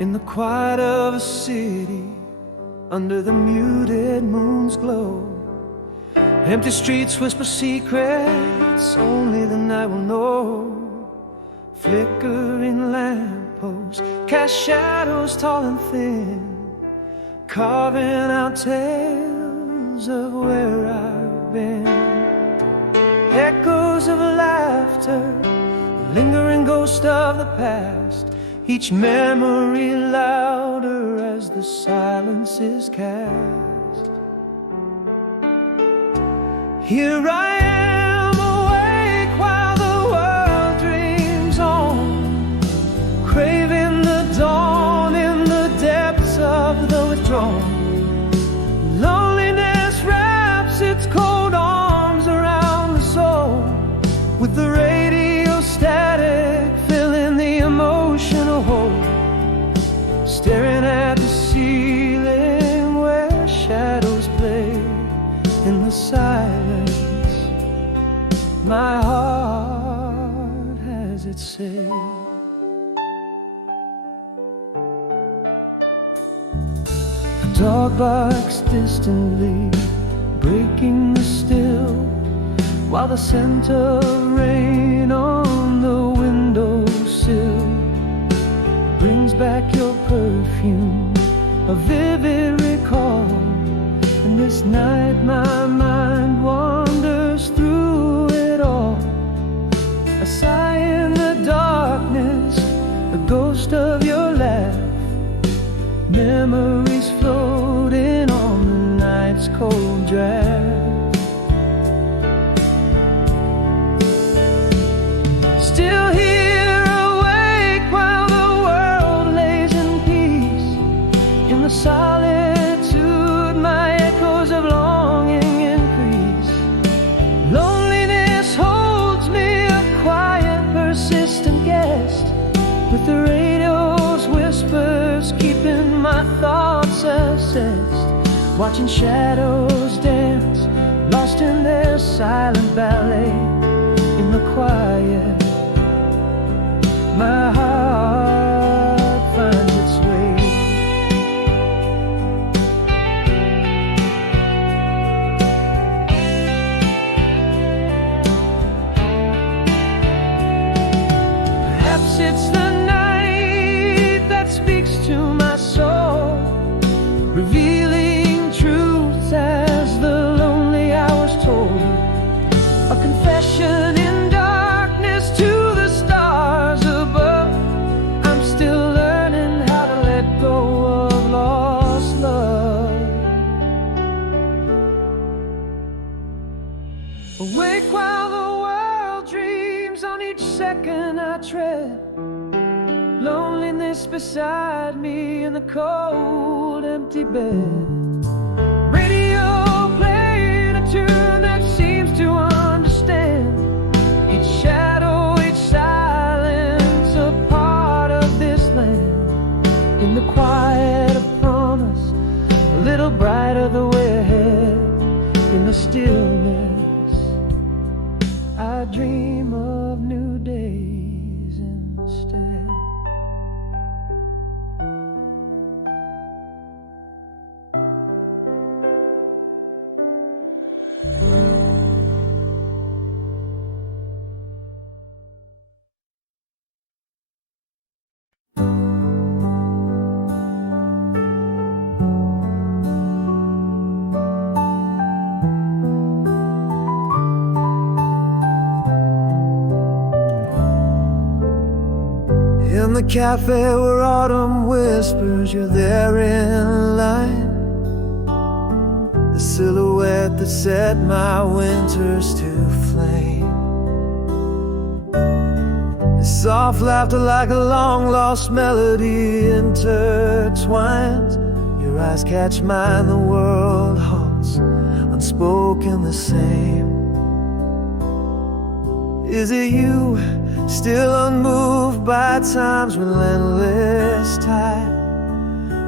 In the quiet of a city, under the muted moon's glow, empty streets whisper secrets only the night will know. Flickering lampposts cast shadows tall and thin, carving out tales of where I've been. Echoes of laughter, lingering ghost of the past, each memory louder as the silence is cast. Here I am, awake while the world dreams on, craving the dawn in the depths of the withdrawn. Loneliness wraps its cold arms around the soul, with the radio static filling the emotional hole. Staring at the ceiling where shadows play in the silence, my heart has its say. A dog barks distantly, breaking the still, while the scent of rain on the windowsill brings back your perfume, a vivid recall. And this night my mind wanders through it all. I sigh in the darkness, the ghost of your laugh, memories floating on the night's cold draft. Still here, awake while the world lays in peace. In the solitude, my echoes of longing increase. Loneliness holds me, a quiet, persistent guest, with the radio's whispers keeping my thoughts assessed. Watching shadows dance, lost in their silent ballet. In the quiet, my heart finds its way. Perhaps it's the night that speaks to my soul, revealing truths as the lonely hours told. A confession in darkness to the stars above. I'm still learning how to let go of lost love. Awake while the world dreams, on each second I tread. Loneliness beside me in the cold, empty bed. Radio playing a tune that seems to understand each shadow, each silence, a part of this land. In the quiet, a promise, a little brighter the way ahead. In the stillness, I dream of new days instead. In the cafe where autumn whispers, you're there in line. The silhouette that set my winters to flame. The soft laughter like a long-lost melody intertwined. Your eyes catch mine, the world halts, unspoken the same. Is it you, still unmoved by time's relentless tide?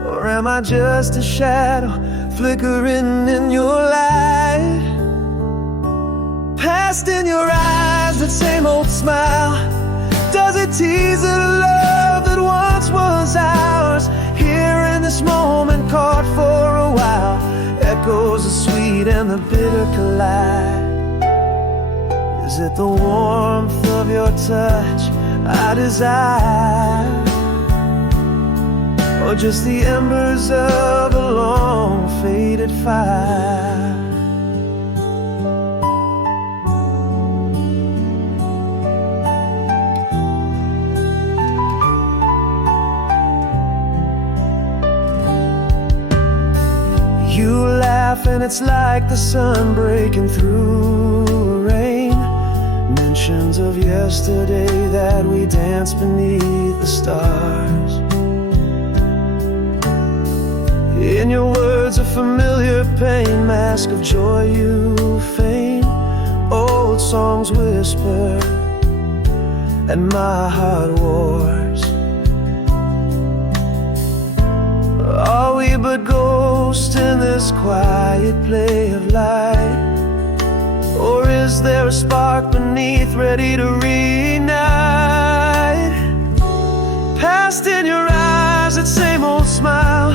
Or am I just a shadow flickering in your light? Past in your eyes, that same old smile, does it tease the love that once was ours? this moment caught for a while. Echoes the sweet and the bitter collide. Is it the warmth of your touch I desire, or just the embers of a long faded fire? You laugh and it's like the sun breaking through rain. Mentions of yesterday that we danced beneath the stars. In your words a familiar pain, mask of joy you feign. Old songs whisper and my heart wars. Are we but ghosts in this quiet play of light? Or is there a spark beneath ready to reignite? Past in your eyes, that same old smile,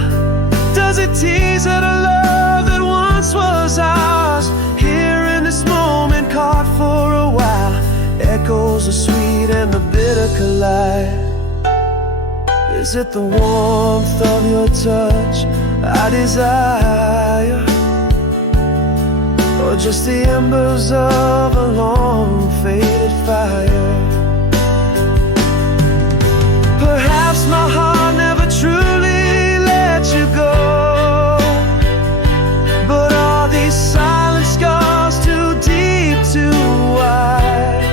does it tease at a love that once was ours? Here in this moment caught for a while, echoes the sweet and the bitter collide. Is it the warmth of your touch I desire, or just the embers of a long faded fire? Perhaps my heart never truly let you go, but are these silent scars too deep, too wide?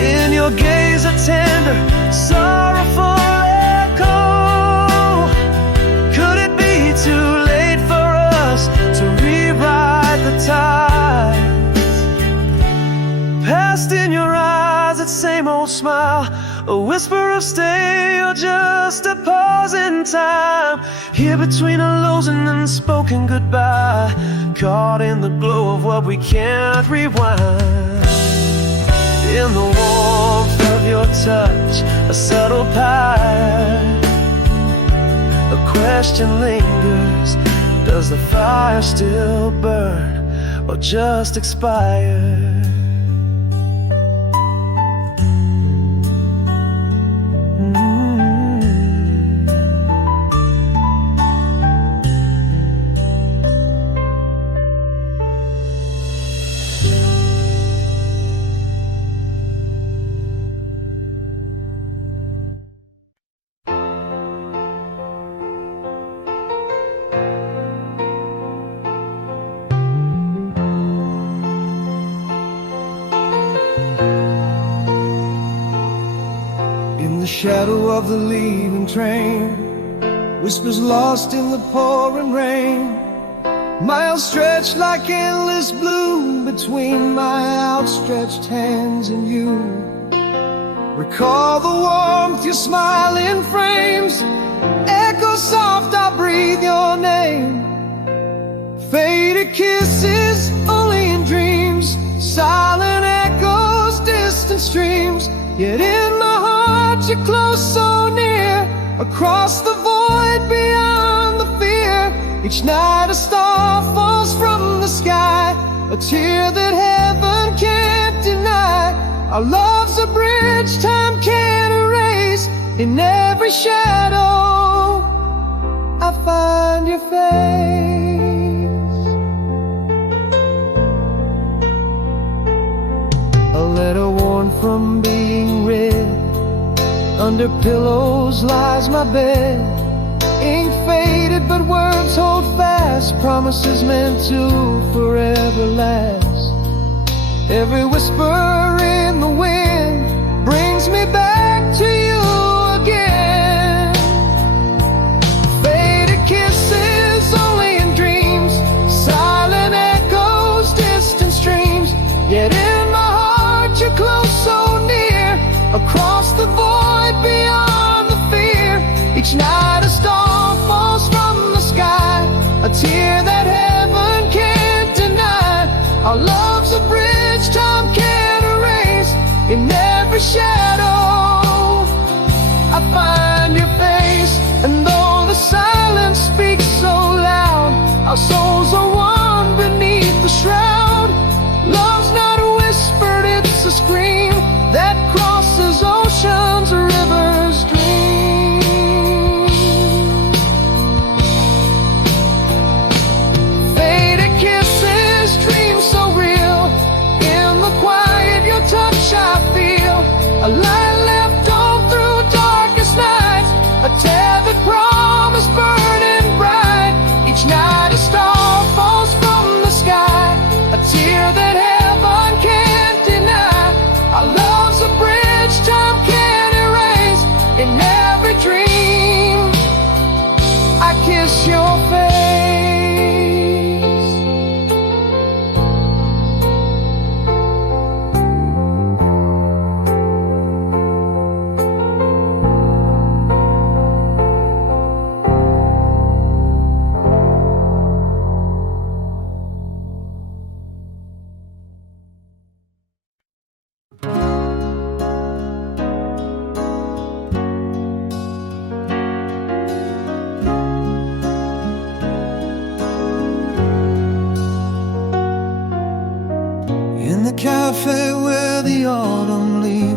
In your gaze a tender, sorrowful echo. Could it be too late for us to rewrite the tides? Past in your eyes, that same old smile, a whisper of stay or just a pause in time. Here between a lows and unspoken goodbye, caught in the glow of what we can't rewind. In the warmth of your touch, a subtle pie. A question lingers, does the fire still burn or just expire? The shadow of the leaving train, whispers lost in the pouring rain. Miles stretched like endless blue between my outstretched hands and you. Recall the warmth your smiling frames, echo soft I breathe your name. Faded kisses only in dreams, silent echoes, distant streams. Yet in my heart you're close, so near, across the void beyond the fear. Each night a star falls from the sky, a tear that heaven can't deny. Our love's a bridge time can't erase. In every shadow I find your face. A letter worn from being read, under pillows lies my bed. Ink faded but words hold fast, promises meant to forever last. Every whisper in the wind brings me back to you again. Faded kisses only in dreams, silent echoes, distant streams. Yet in my heart you're close, so near, across the void beyond the fear. Each night a star falls from the sky, a tear that heaven can't deny. Our love's a bridge time can't erase. In every shadow I find your face. And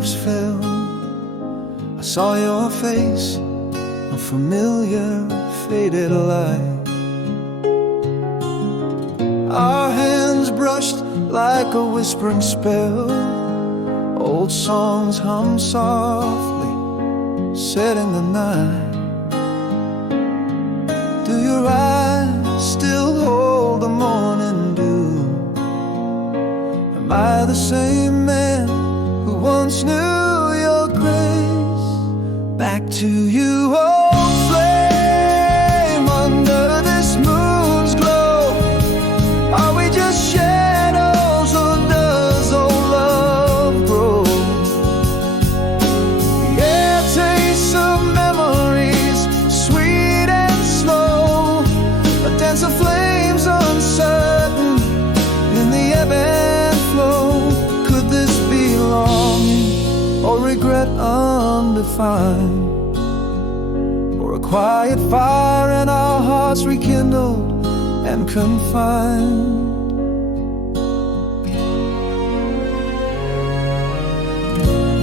leaves fell, I saw your face, a familiar faded light. Our hands brushed like a whispering spell, old songs hum softly, set in the night. Do your eyes still hold the morning dew? Am I the same man who once knew your grace? Back to you, old flame, under this moon's glow. Are we just shadows, or does old love grow? Yeah, taste some memories, sweet and slow, a dance of flames uncertain in the ebb and flow. Could this be longing or regret undefined, or a quiet fire in our hearts rekindled and confined?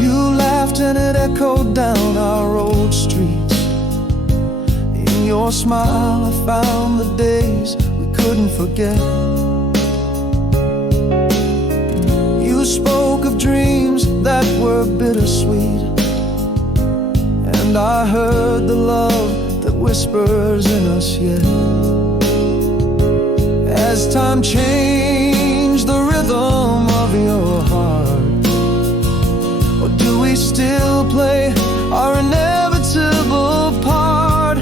You laughed and it echoed down our old streets. In your smile I found the days we couldn't forget. You spoke of dreams that were bittersweet, and I heard the love that whispers in us yet. As time changed the rhythm of your heart, or do we still play our inevitable part?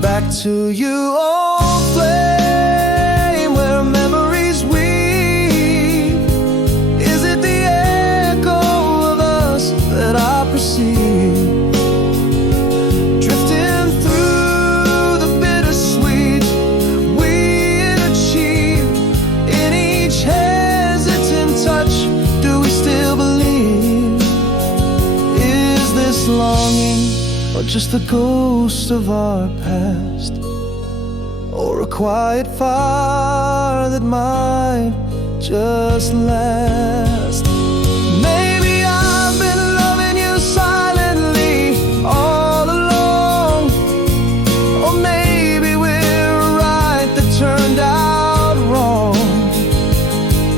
Back to you, old flame, where memories weave. Is it the echo of us that I perceive? Longing, or just the ghost of our past, or a quiet fire that might just last? Maybe I've been loving you silently all along, or maybe we're right that turned out wrong.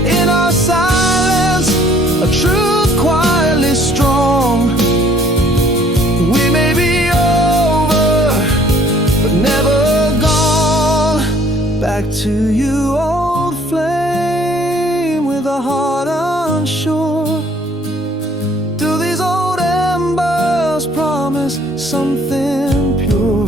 In our silence, a truth quietly strong. We may be over, but never gone. Back to you, old flame, with a heart unsure. Do these old embers promise something pure?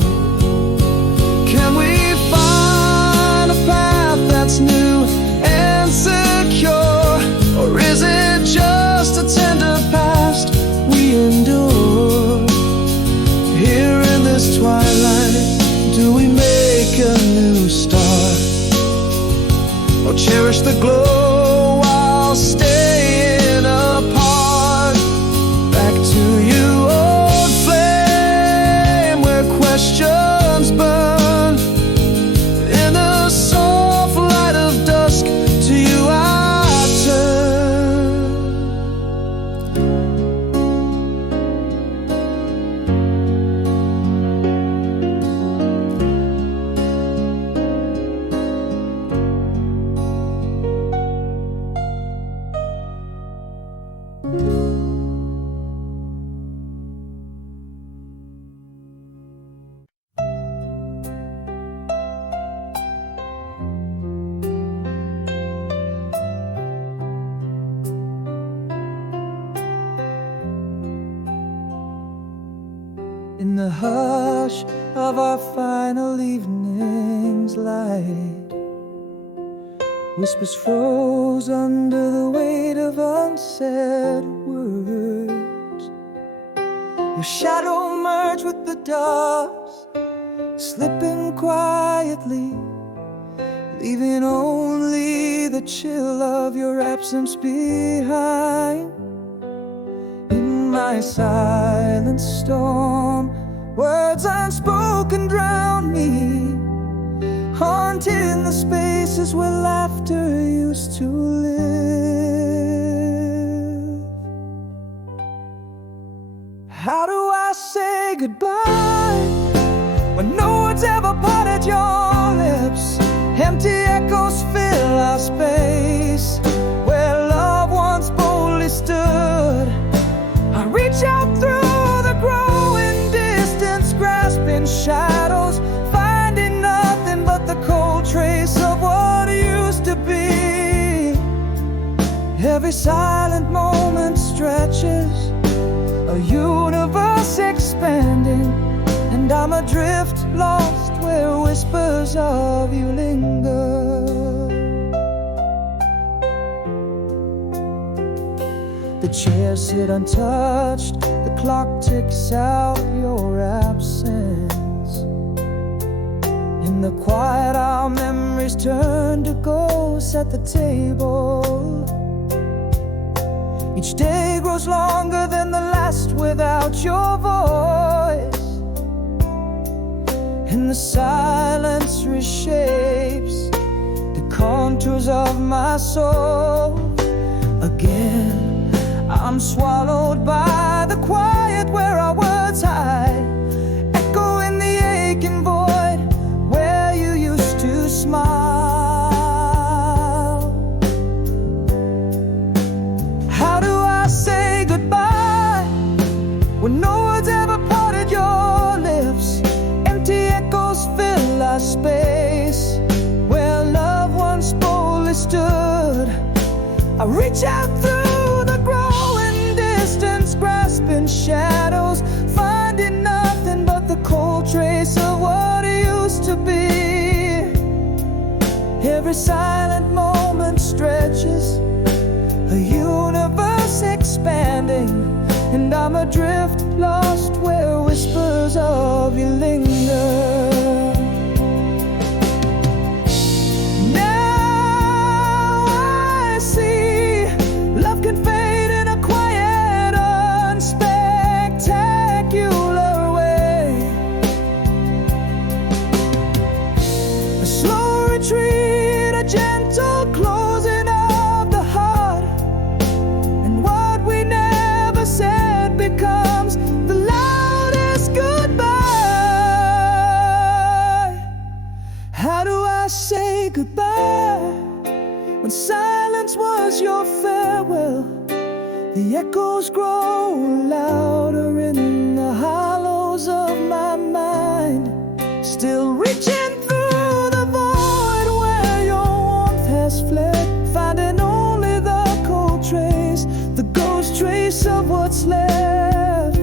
Can we find a path that's new and secure, or is it just a tender past we endure? Here in this twilight, do we make a new start, or cherish the glow while staying apart? Back to you, old flame, where questions burn. In the soft light of dusk, to you I turn. In the hush of our final evening's light, whispers froze under the weight of unsaid words. Your shadow merged with the dust, slipping quietly, leaving only the chill of your absence behind. In my silent storm, words unspoken drown me, haunting the spaces where laughter used to live. goodbye, when no words ever parted your lips. Empty echoes fill our space, where love once boldly stood. I reach out through the growing distance, grasping shadows, finding nothing but the cold trace of what used to be. Every silent moment stretches, a universe expanding, and I'm adrift, lost where whispers of you linger. The chairs sit untouched, the clock ticks out your absence. In the quiet our memories turn to ghosts at the table. Each day grows longer than the last without your voice, and the silence reshapes the contours of my soul. Again, I'm swallowed by the quiet where our words hide, echo in the aching void where you used to smile. How do I say goodbye when no words ever parted your lips? Empty echoes fill our space, where love once boldly stood. I reach out through the growing distance, grasping shadows, finding nothing but the cold trace of what it used to be. Every silent moment stretches, a universe expanding, and I'm adrift, lost where whispers of you linger. Now I see love can fade in a quiet, unspectacular way. A slow retreat, a gentle closing of the heart, and what we never said becomes the loudest goodbye. How do I say goodbye when silence was your farewell? The echoes grow louder in the hollows of my mind, still reaching through the void where your warmth has fled, finding only the cold trace, the ghost trace of what's left.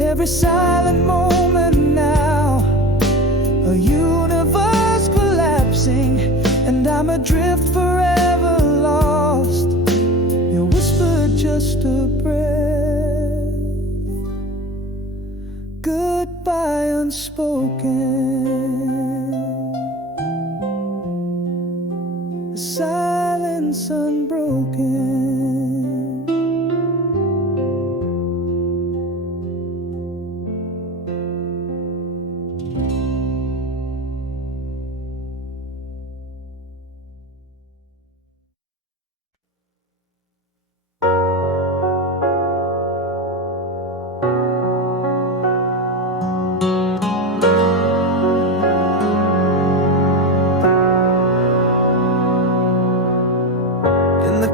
Every silent moment now, a universe collapsing, and I'm adrift, forever lost. You whispered just a breath, goodbye unspoken, the silence unbroken.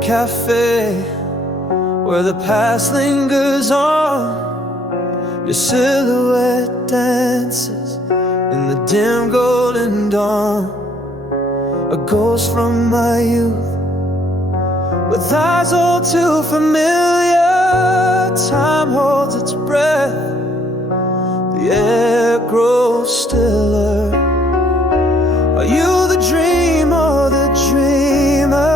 Cafe where the past lingers on, your silhouette dances in the dim golden dawn. A ghost from my youth, with eyes all too familiar. Time holds its breath, the air grows stiller. Are you the dream or the dreamer?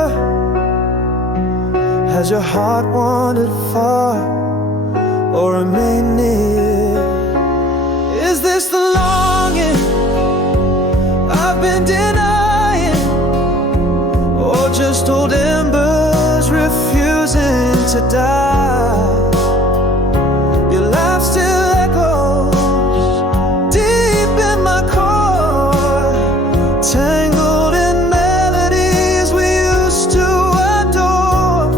Has your heart wandered far or remained near? Is this the longing I've been denying, or just old embers refusing to die? Your laugh still echoes deep in my core, tangled in melodies we used to adore.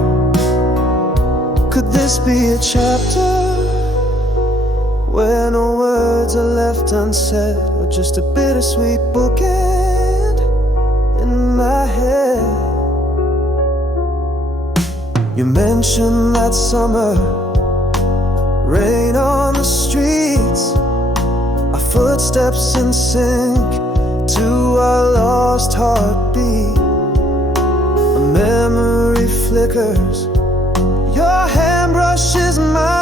Could this be a chapter where no left unsaid, or just a bittersweet bookend in my head. You mentioned that summer, rain on the streets, our footsteps in sync to our lost heartbeat. A memory flickers, your hand brushes mine,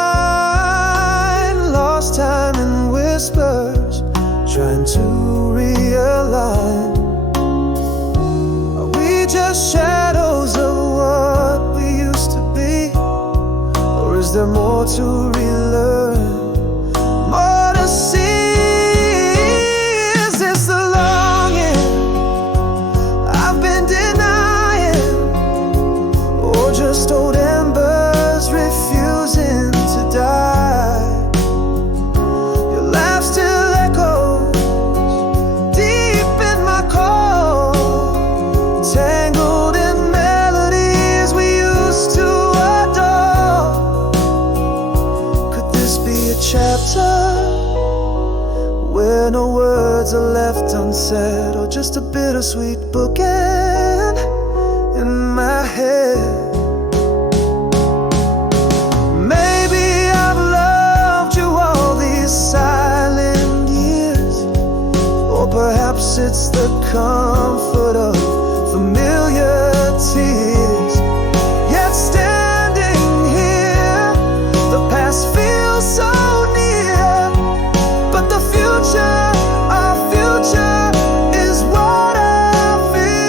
lost time in whispers, trying to realign. Are we just shadows of what we used to be, or is there more to relearn, more to see? Is this the longing I've been denying, or just old embers refusing to die? Your laugh still echoes deep in my core, tangled in melodies we used to adore. Could this be a chapter where no words are left unsaid, or just a bittersweet bookend in my head? Maybe I've loved you all these silent years, or perhaps it's the comfort of familiar tears. Yet standing here, the past feels so near, but the future, our future, is what I feel.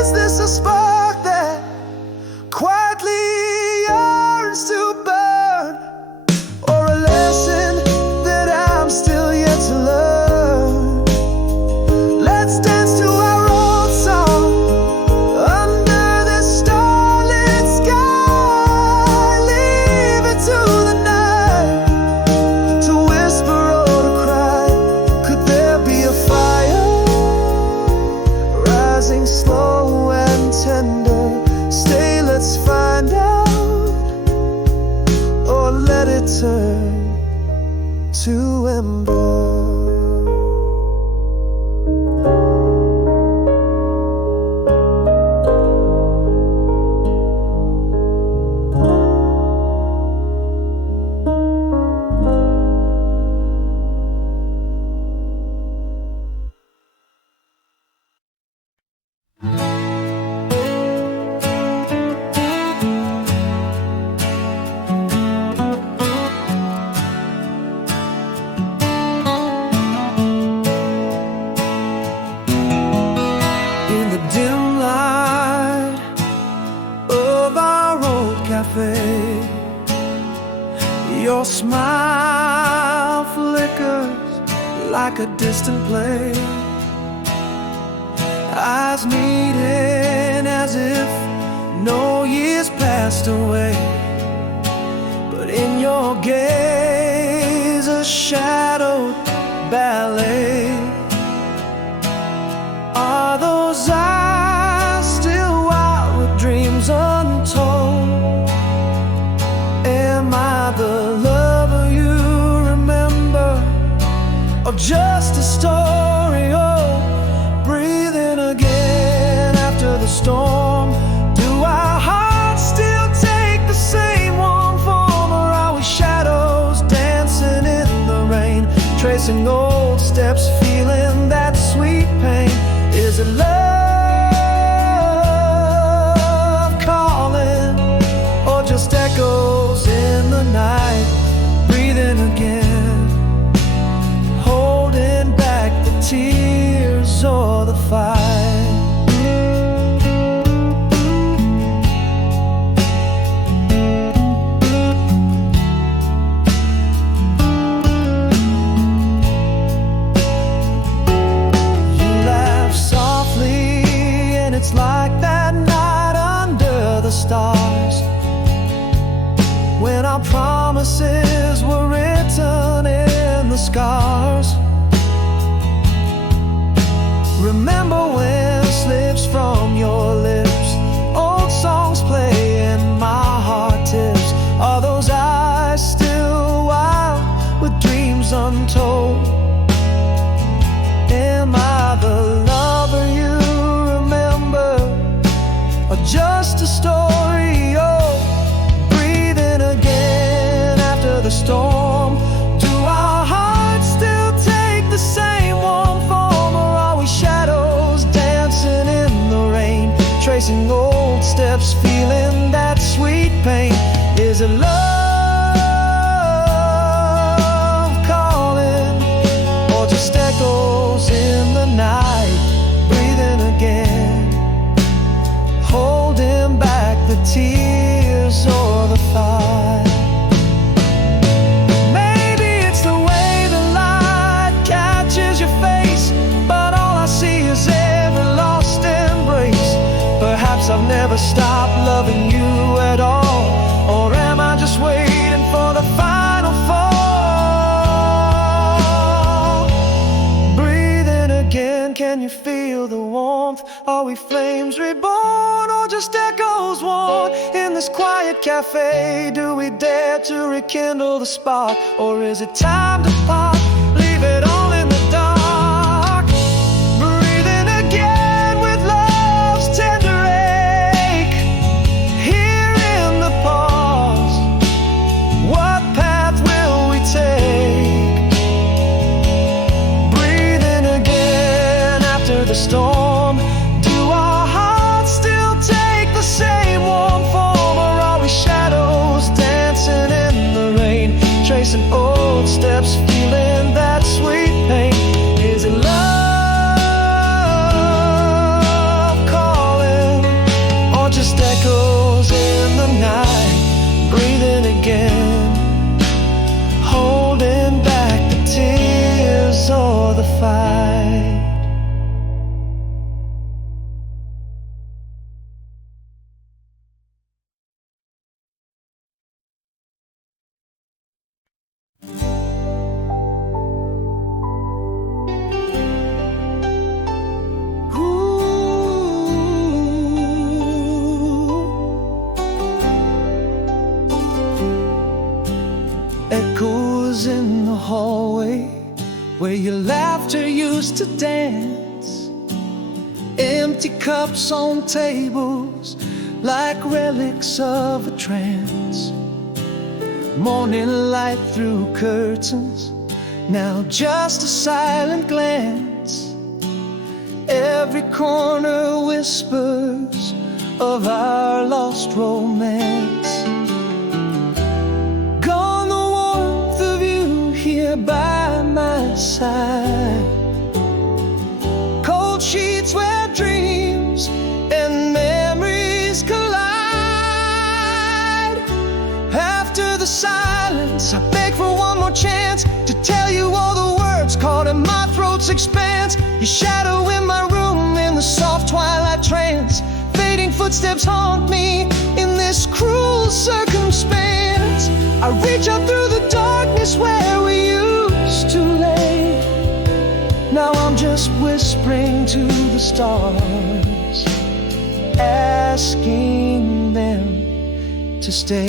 Is this a spark that quietly yearns to burn, or a lesson that I'm still yet to learn? Let's dance to our old song under this starlit sky. Leave it to the night to whisper or to cry. Could there be a fire rising slow and tender? Stay, let's find out, or let it turn to ember. In the dim light of our old cafe, your smile flickers like a distant play. Eyes meeting as if no years passed away, but in your gaze a shadowed ballet. Are those eyes still wild with dreams untold? Am I the lover you remember, or just a story old, breathing again after the storm? Do our hearts still take the same warm form, or are we shadows dancing in the rain, tracing old steps, feeling that sweet pain? Is it love calling, or just echoes in the night, breathing again, holding back the tears or the fight? It's like that night under the stars, when our promises were written in the scars. Remember when slips from your lips, old songs play and my heart tips. Are those eyes still story. Oh, breathing again after the storm. Do our hearts still take the same warm form, or are we shadows dancing in the rain, tracing old steps, feeling that sweet pain? Is it love calling, or just echoes in the night? Breathing again, holding back the tears or the fight. Maybe it's the way the light catches your face, but all I see is every lost embrace. Perhaps I've never stopped loving you at all, or am I just waiting for the final fall? Breathing again, can you feel the warmth? Are we flames reborn, or just echoes worn? In this quiet cafe, do we dare to rekindle the spark, or is it time to part? Leave it all in the dark. Breathing again with love's tender ache. Here in the pause, what path will we take? Breathing again after the storm. Do our hearts still take the same warm form, or are we shadows dancing in the rain, tracing old steps, feeling that sweet pain? Is it love calling, or just echoes in the night? Breathing again, holding back the tears or the fight. Echoes in the hallway where your laughter used to dance. Empty cups on tables like relics of a trance. Morning light through curtains, now just a silent glance. Every corner whispers of our lost romance. Gone the warmth of you here by my side. Cold sheets where dreams and memories collide. After the silence, I beg for one more chance to tell you all the words caught in my throat's expanse. Your shadow in my room in the soft twilight trance. Fading footsteps haunt me in this cruel circumstance. I reach out through the darkness where we used to lay. Now I'm just whispering to the stars, asking them to stay.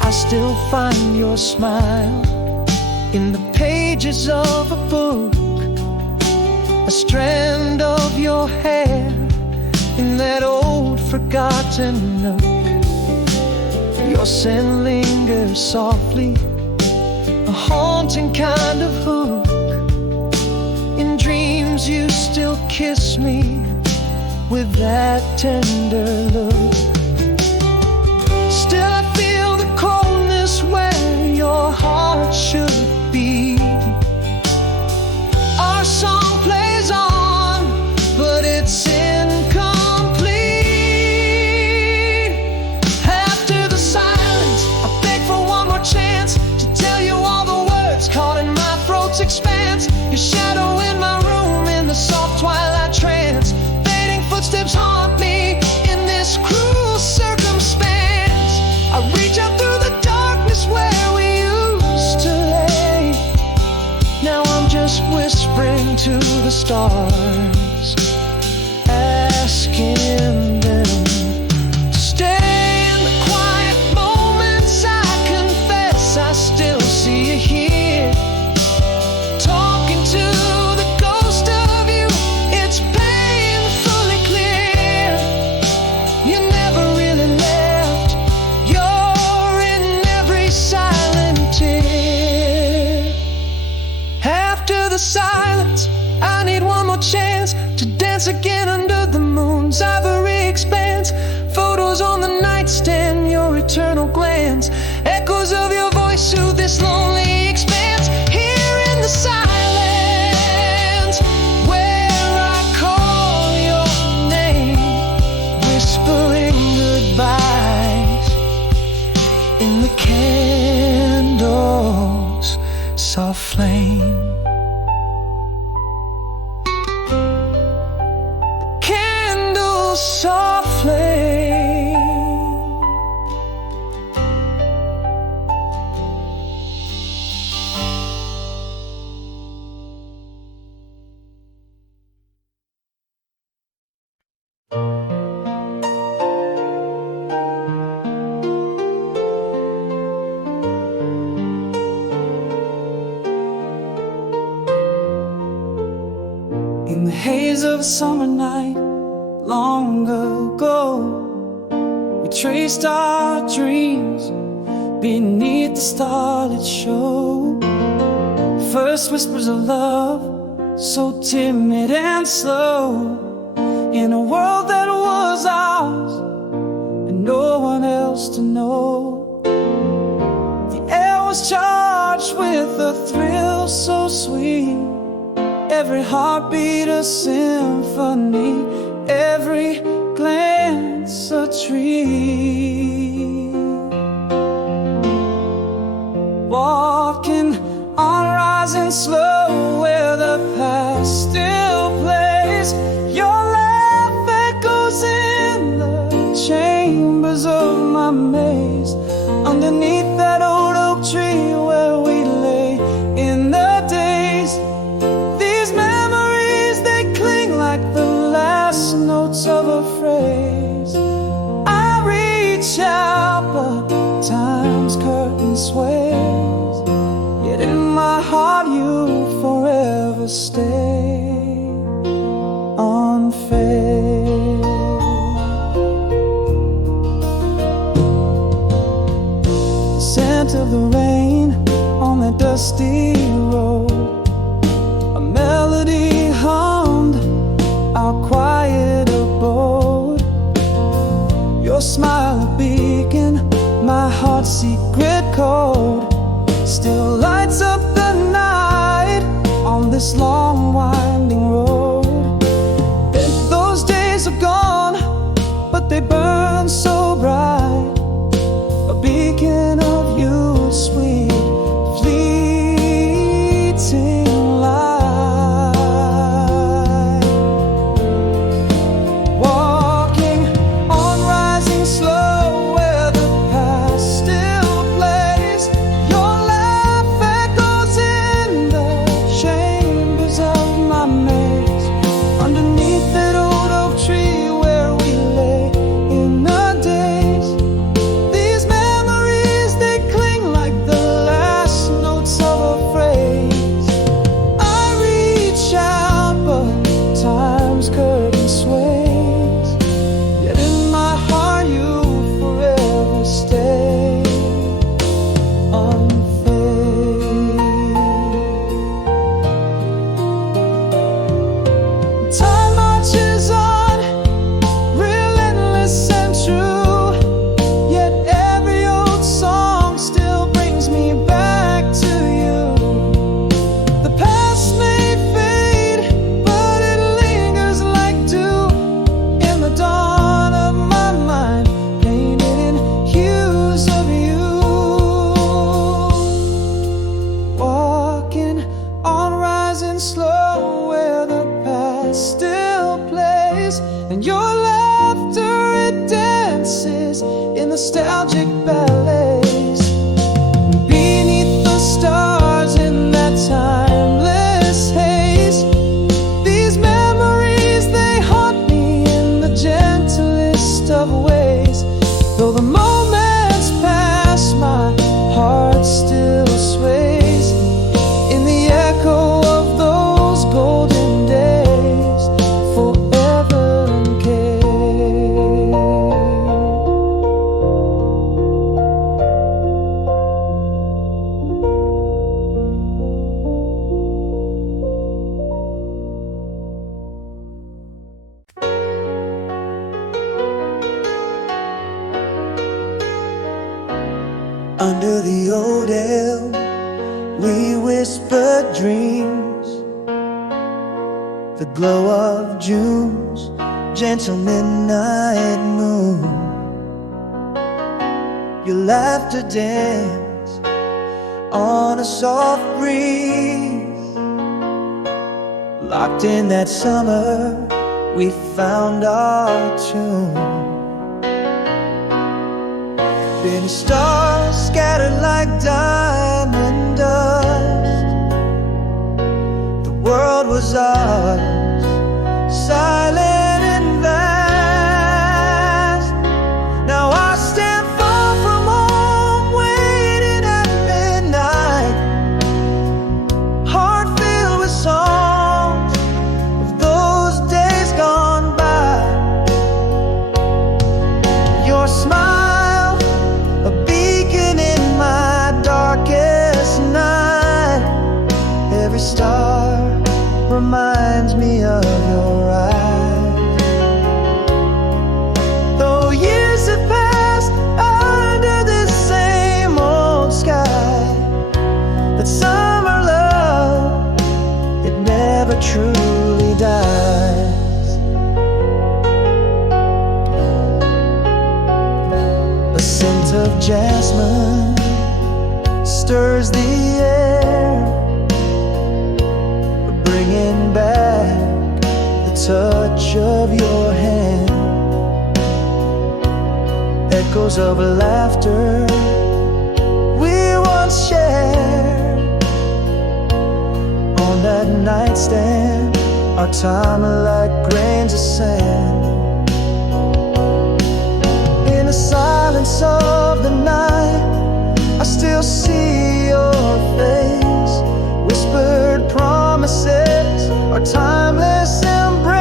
I still find your smile in the pages of a book, a strand of your hair in that old forgotten nook. Your scent lingers softly, a haunting kind of hook. In dreams you still kiss me with that tender look. Still I feel the coldness where your heart should be. Our song plays on, but it's incomplete. After the silence, I beg for one more chance to tell you all the words caught in my throat's expanse. Your shadow in my room in the soft twilight trance. Fading footsteps haunt me in this cruel circumstance. I reach out through the darkness where we used to lay. Now I'm just whispering to the stars, asking them to stay. In the quiet moments I confess I still see you here, talking to the eternal glance, echoes of your voice through this lonely expanse. Here in the silence, where I call your name, whispering goodbyes in the candle's soft flame. Soft flame. In the haze of a summer night long ago, we traced our dreams beneath the starlit show. First whispers of love, so timid and slow, in a world that was ours and no one else to know. The air was charged with a thrill so sweet, every heartbeat a symphony, every glance a treat. Walking on rising slow, where the past still plays, your laugh echoes in the chambers of my maze. Underneath that old oak tree where we lay in the days, these memories, they cling like the last notes of a phrase. I reach out, but time's curtain sways, yet in my heart you forever stay unfazed. The scent of the rain on that dusty road, a melody hummed our quiet abode. Your smile a beacon, my heart's secret code, still lights up the night on this long winding road. And those days are gone, but they burn so bright, a beacon of you, sweet fleeting light. Walking on rising slow, where the past still plays, your laugh echoes in the chambers of my maze. Underneath that old oak tree where we lay in the days, these memories, they cling like the last notes of a phrase. I reach out, but time's curtain sways, yet in my heart you forever stay unfazed. Time marches on, relentless and true, yet every old song still brings me back to you. The past may fade, but it lingers like dew in the dawn of my mind, painted in hues of you. Walking on rising slow, where the past still plays, and your laughter, it dances in nostalgic ballets. Beneath the stars in that timeless haze, these memories, they haunt me in the gentlest of ways. Though the moments pass, my heart still sways in the echo of those golden days, forever in care. Under the old elm, we whispered dreams, the glow of June's gentle midnight moon. Your laughter danced on a soft breeze. Locked in that summer, we found our tune. Many stars scattered like diamond dust. The world was ours, silent and vast. Now I stand far from home, waiting at midnight, heart filled with songs of those days gone by. Your smile, a beacon in my darkest night. Every star reminds me of your eyes. Though years have passed under this same old sky, that summer love, it never truly dies. A scent of jasmine stirs the air, bringing back the touch of your hand. Echoes of laughter we once shared. On that nightstand, our time like grains of sand. In the silence of the night, I still see your face. Whispered promises, our timeless embrace.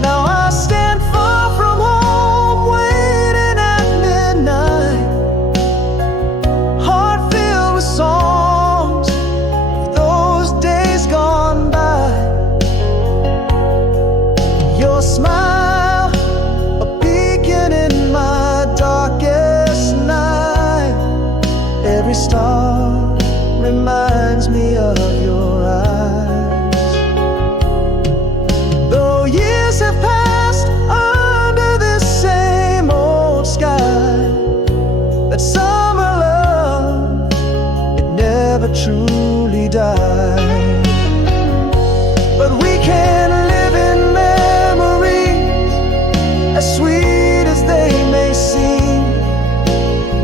Now I stand far from home, waiting at midnight, heart filled with songs of those days gone by. Your smile, a beacon in my darkest night. Every star reminds me of your eyes. Though years have passed under this same old sky, that summer love, it never truly died. But we can live in memories as sweet as they may seem.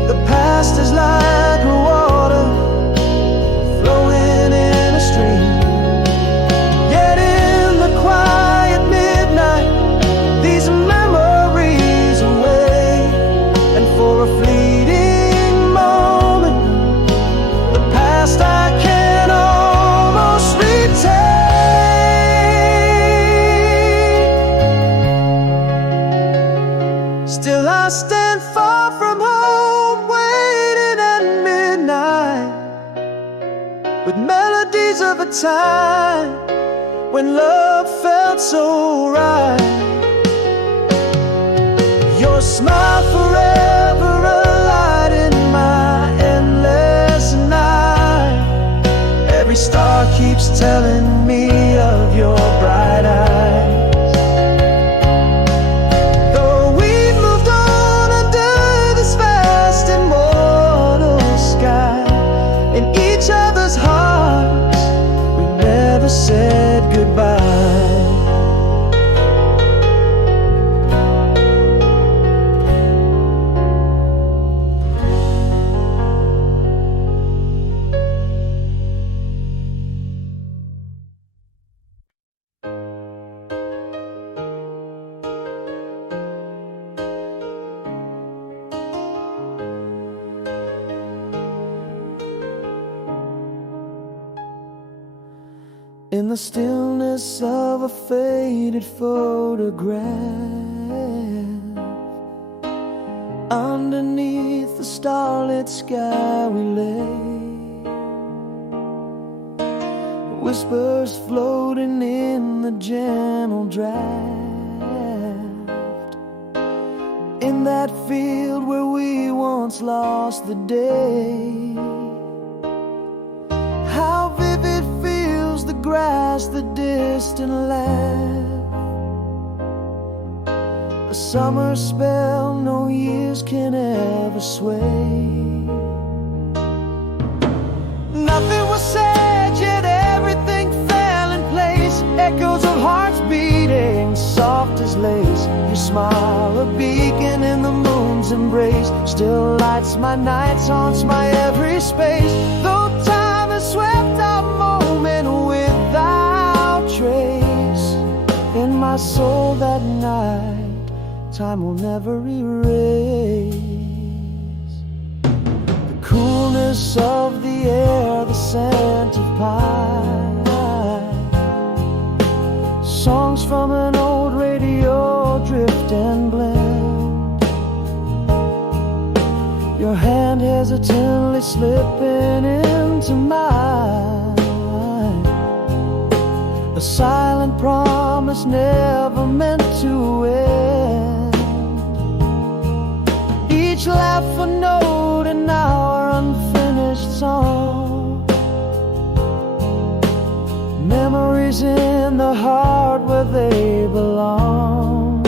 The past is like water flowing in a stream. Yet in the quiet midnight, these memories await. And for a fleeting moment, the past I can almost retain. Still I stand far from home, waiting at midnight, with melodies of a time when love felt so right. Your smile forever a light in my endless night. Every star keeps telling me of your bright eyes. Though we've moved on under this vast immortal sky, in each other's hearts we never said goodbye. In the stillness of a faded photograph, underneath the starlit sky we lay, whispers floating in the gentle draft. In that field where we once lost the day. How vivid feels the grass, the distant laugh. A summer spell no years can ever sway. Nothing was said, yet everything fell in place. Echoes of hearts beating, soft as lace. Your smile, a beacon in the moon's embrace, still lights my nights, haunts my every space. Though time has swept our moment without trace, in my soul that night, time will never erase. The coolness of the air, the scent of pine, songs from an old radio drift and blend. Your hand hesitantly slipping into mine, a silent promise never meant to end. Each laugh a note in our unfinished song, memories in the heart where they belong.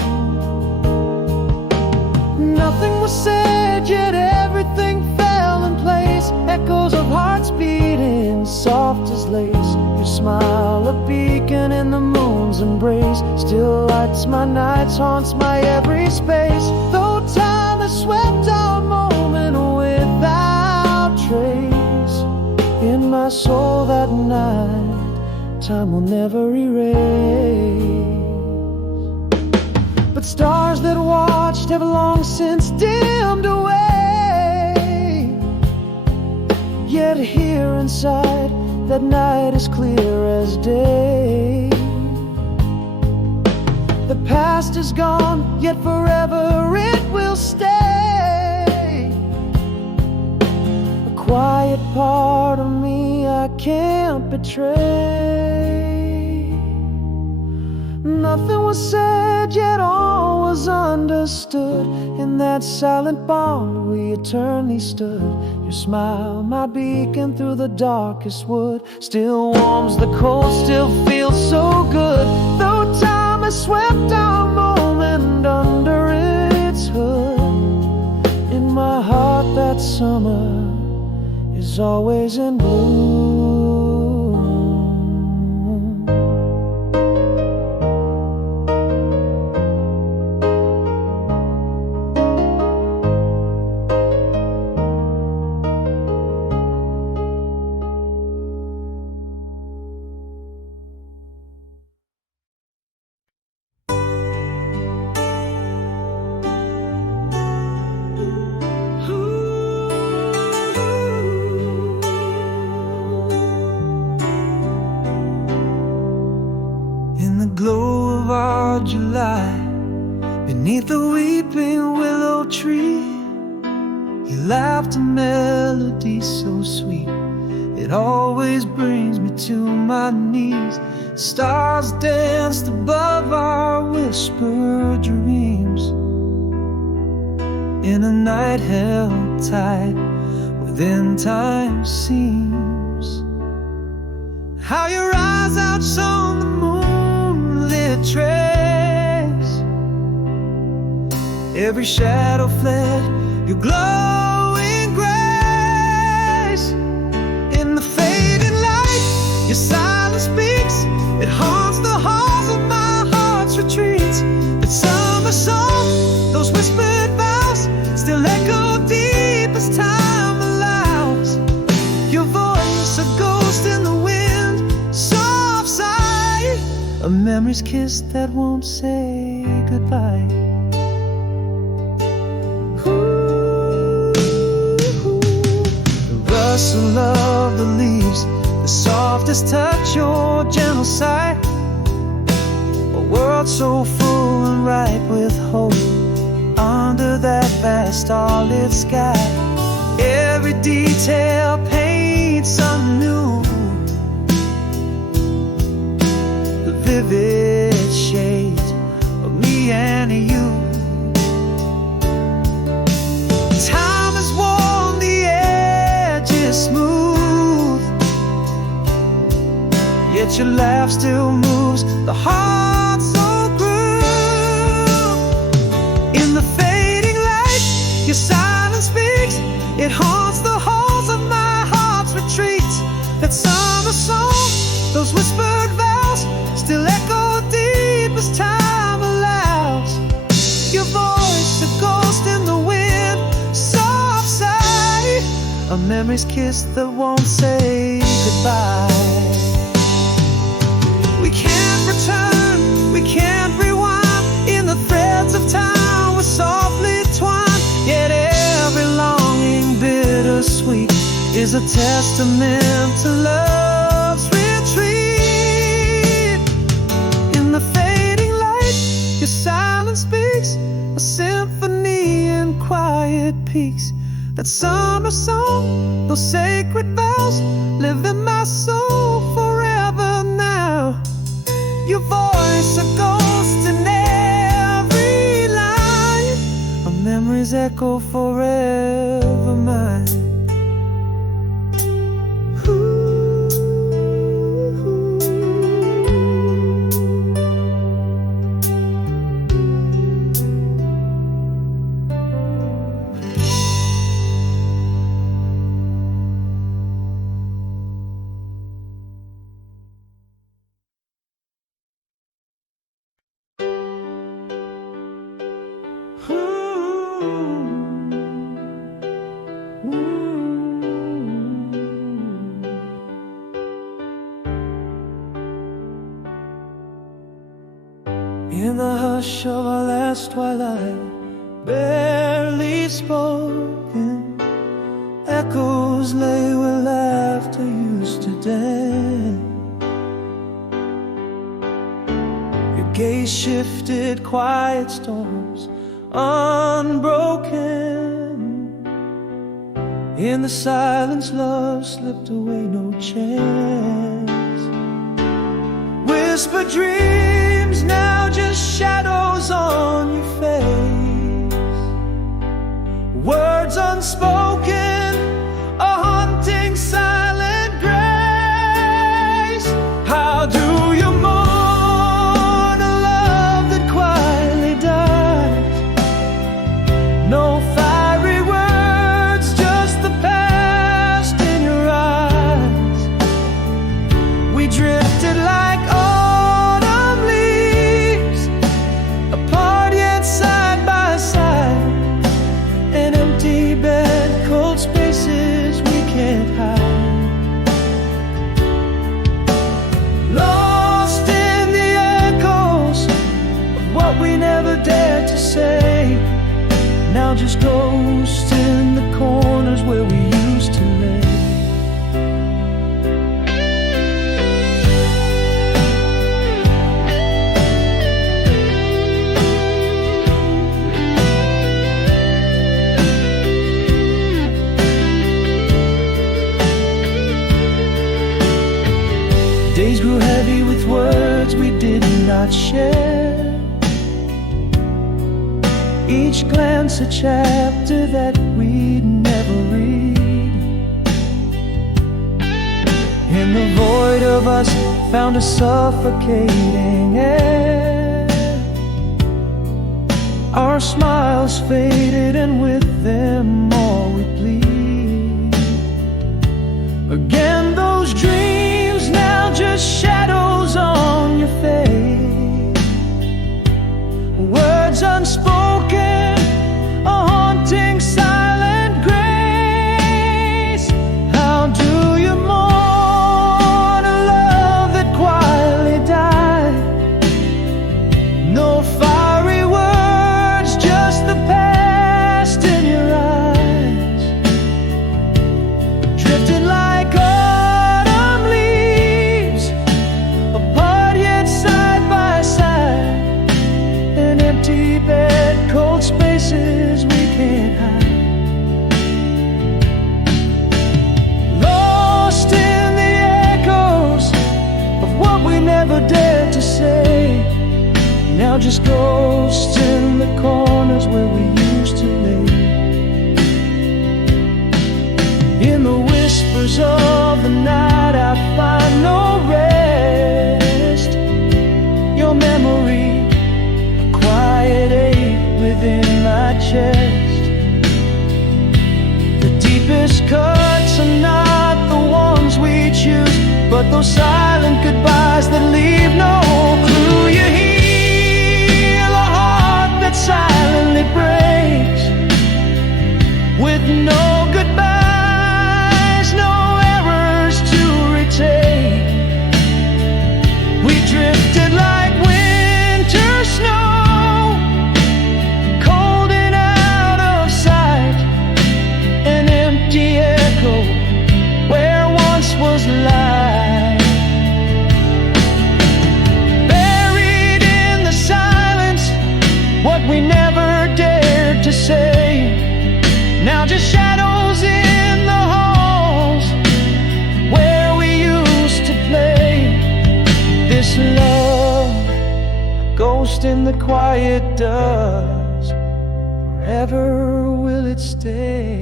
Nothing was said, yet everything fell in place. Echoes of hearts beating, soft as lace. Your smile, a beacon in the moon's embrace, still lights my nights, haunts my every space. Though time has swept our moment without trace, in my soul that night, time will never erase. But stars that watched have long since dimmed away, yet here inside, that night is clear as day. The past is gone, yet forever it will stay. A quiet part of me I can't betray. Nothing was said, yet all was understood. In that silent bond we eternally stood. Your smile, my beacon through the darkest wood, still warms the cold, still feels so good. Though time has swept our moment under its hood, in my heart that summer is always in bloom. July, beneath the weeping willow tree, you laughed a melody so sweet, it always brings me to my knees. Stars danced above our whispered dreams, in a night held tight within time's seams. How your eyes outshone the moonlit trace, every shadow fled your glowing grace. In the fading light, your silence speaks, it haunts the halls of my heart's retreats. That summer song, those whispered vows, still echo deep as time allows. Your voice, a ghost in the wind, soft sigh, a memory's kiss that won't say goodbye. Rustle of the leaves, the softest touch, your gentle sigh. A world so full and ripe with hope, under that vast starlit sky. Every detail paints something new, the vivid shades of me and you. your laugh still moves the heart so cruel. In the fading light, your silence speaks. It haunts the halls of my heart's retreats. That summer song, those whispered vows, still echo deep as time allows. Your voice, a ghost in the wind, soft sigh, a memory's kiss that won't say goodbye. We can't return, we can't rewind. In the threads of time we're softly twined. Yet every longing bittersweet is a testament to love's retreat. In the fading light, your silence speaks, a symphony in quiet peace. That summer song, those sacred vows, live in my soul forever now. Your voice, a ghost in every line, our memories echo forever mine. In the hush of our last twilight, barely spoken, echoes lay where laughter used to dance. Your gaze shifted quiet storms, unbroken. In the silence, love slipped away, no chance. Whispered dreams, now just shadows on your face. Words unspoken, a haunting silent grace. How do you mourn a love that quietly dies? No fiery words, just the past in your eyes. We drifted like dared to say, now just ghosts in the corners where we used to lay. Days grew heavy with words we did not share. Each glance a chapter that we'd never read. In the void of us found a suffocating air. Our smiles faded and with them all we plead. Again those dreams, now just shadows on your face. Words unspoken, a haunting silent grace. How do you mourn a love that quietly died? No fiery words, just the past in your eyes. Drifting like autumn leaves, apart yet side by side. An empty bed, cold spaces we can't hide. Lost in the echoes of what we never dared to say. Now just ghosts in the corners where we used to lay. In the whispers of the night I find no rest. those silent goodbyes that leave no clue. You heal a heart that silently breaks, with no goodbyes, no errors to retake. We drifted like winter snow, cold and out of sight, an empty echo where once was light. Buried in the silence, what we never dared to say, now just shadows in the halls where we used to play. This love, a ghost in the quiet dust, forever will it stay.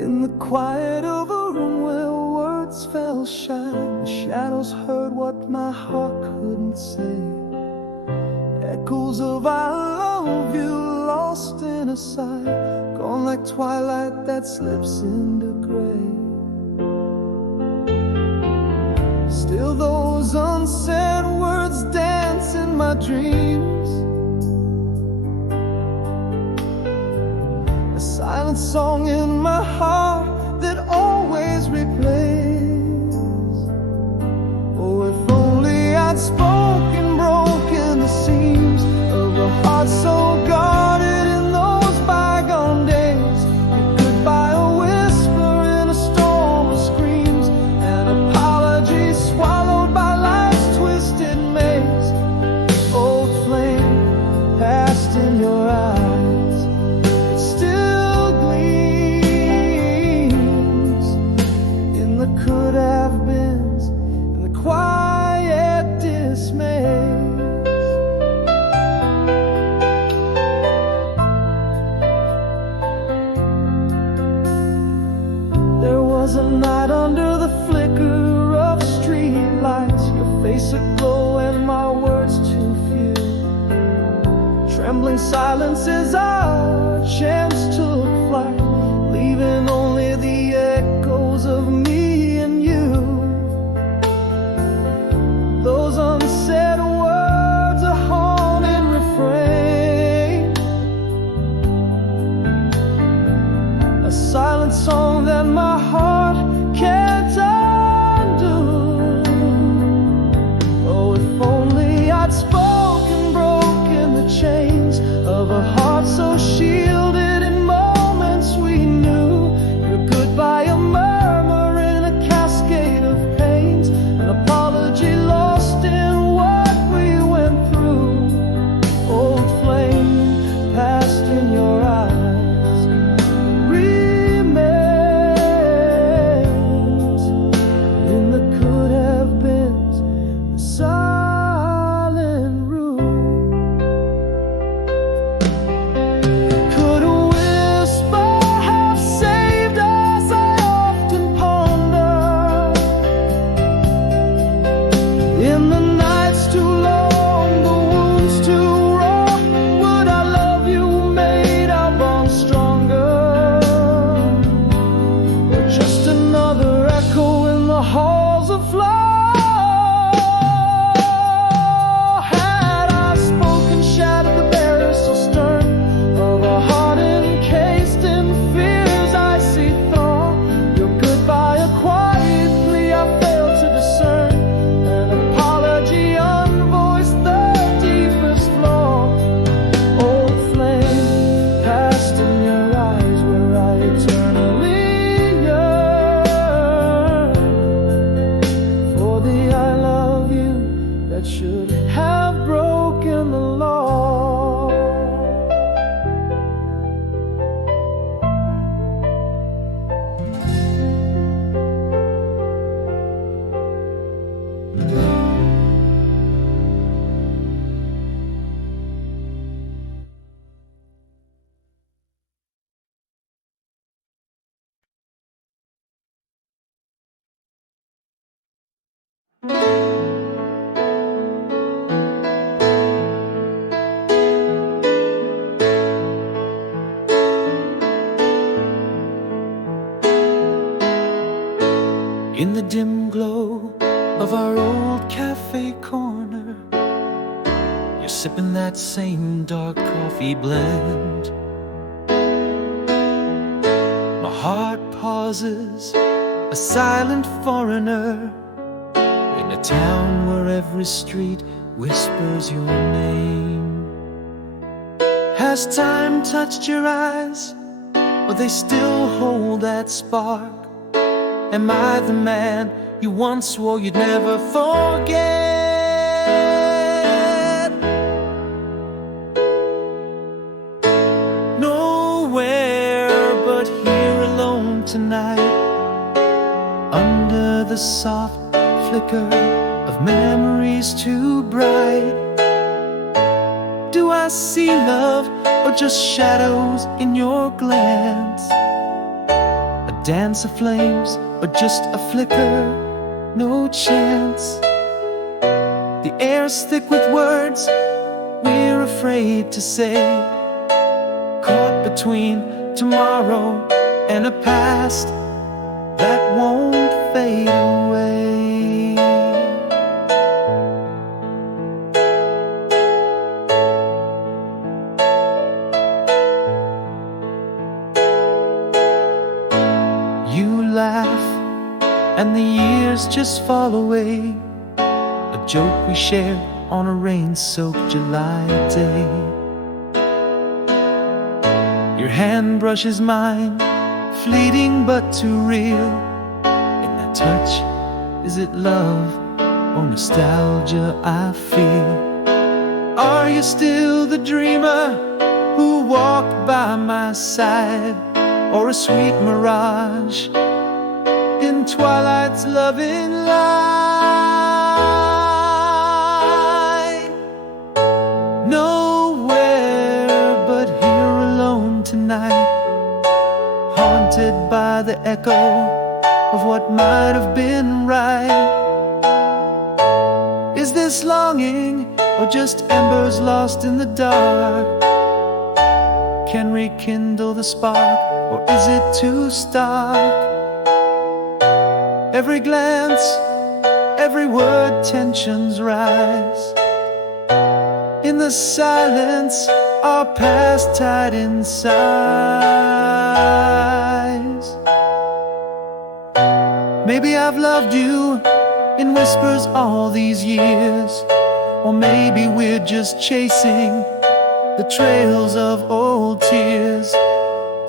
In the quiet of a room where words fell shy, the shadows heard what my heart couldn't say. Echoes of I love you lost in a sigh, gone like twilight that slips into gray. Still those unsaid words dance in my dreams, a silent song in my heart that always replays. Oh, if only I'd spoken, broken the seams of a heart so guarded in those bygone days. Goodbye, a whisper in a storm of screams, an apology swallowed by life's twisted maze. Old flame past in your eyes, it still gleams in the could have beens, in the quiet dismays. There was a night under the flicker of street lights, your face aglow and my words too few. Trembling silences, our chance took flight, leaving only the echoes of me and you. Those unsaid words, a haunted refrain, a silent song that my heart can't undo. Oh, if only I'd spoken, broken the chains of a heart so shielded in moments we knew. Your goodbye, a murmur In the dim glow of our old cafe corner, you're sipping that same dark coffee blend. My heart pauses, a silent foreigner, in a town where every street whispers your name. Has time touched your eyes, or they still hold that spark? Am I the man you once swore you'd never forget? Nowhere but here alone tonight, under the soft flicker of memories too bright. Do I see love or just shadows in your glance? A dance of flames or just a flicker? No chance. The air's thick with words we're afraid to say, caught between tomorrow and a past that won't fade away. You laugh and the years just fall away, a joke we shared on a rain-soaked July day. Your hand brushes mine, fleeting but too real. In that touch, is it love or nostalgia I feel? Are you still the dreamer who walked by my side, or a sweet mirage in twilight's loving light? Nowhere but here alone tonight, haunted by the echo of what might have been right. Is this longing or just embers lost in the dark? Can rekindle the spark, or is it too stark? Every glance, every word, tensions rise. In the silence, our past tied in sighs. Maybe I've loved you in whispers all these years, or maybe we're just chasing the trails of old tears.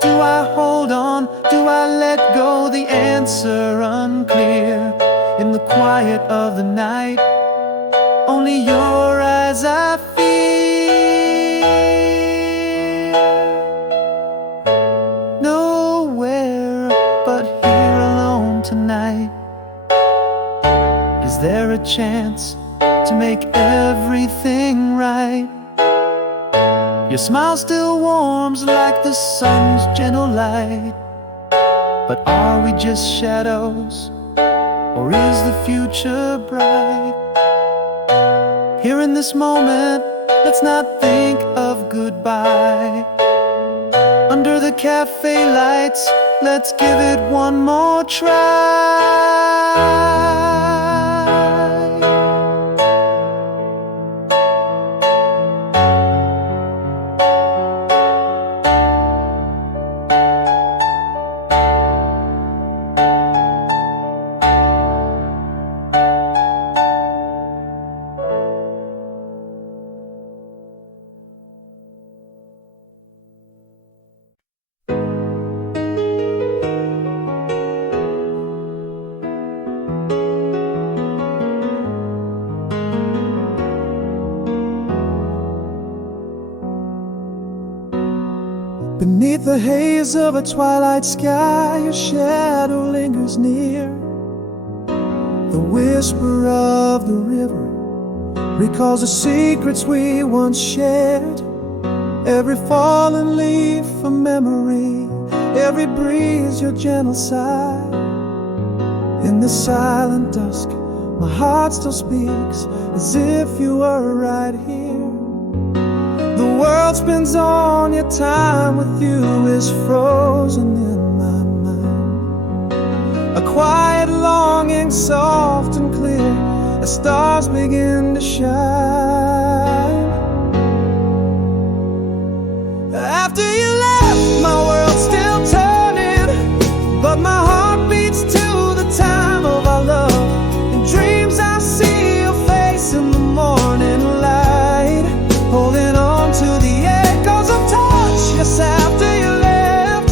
Do I hold on? Do I let go? The answer unclear. In the quiet of the night, only your eyes I fear. Nowhere but here alone tonight. Is there a chance to make everything right? Your smile still warms like the sun's gentle light. But are we just shadows, or is the future bright? Here in this moment, let's not think of goodbye. Under the cafe lights, let's give it one more try. Beneath the haze of a twilight sky, your shadow lingers near. The whisper of the river recalls the secrets we once shared. Every fallen leaf a memory, every breeze your gentle sigh. In the silent dusk, my heart still speaks as if you were right here. The world spins on, your time with you is frozen in my mind. A quiet longing, soft and clear, as stars begin to shine. After you left, my world's still turning, but my heart beats to the time of our love. In dreams I see your face in the morning light, holding on to the echoes of touch. Yes, after you left,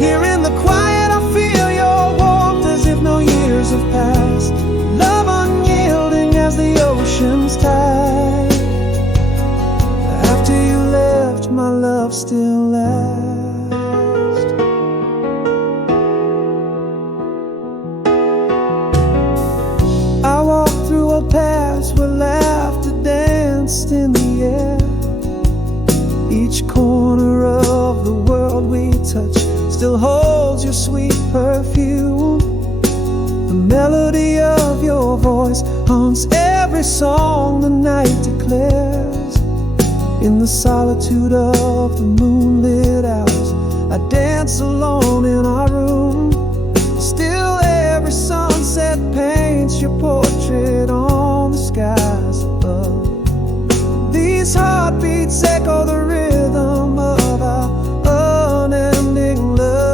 here in the quiet I feel your warmth as if no years have passed. Love unyielding as the ocean's tide. After you left, my love still lasts. I walked through a past where laughter danced in the air. Each corner of the world we touch still holds your sweet perfume. The melody of your voice haunts every song the night declares. In the solitude of the moonlit hours, I dance alone in our room. Still every sunset paints your portrait on the skies above. These heartbeats echo the rhythm of our unending love.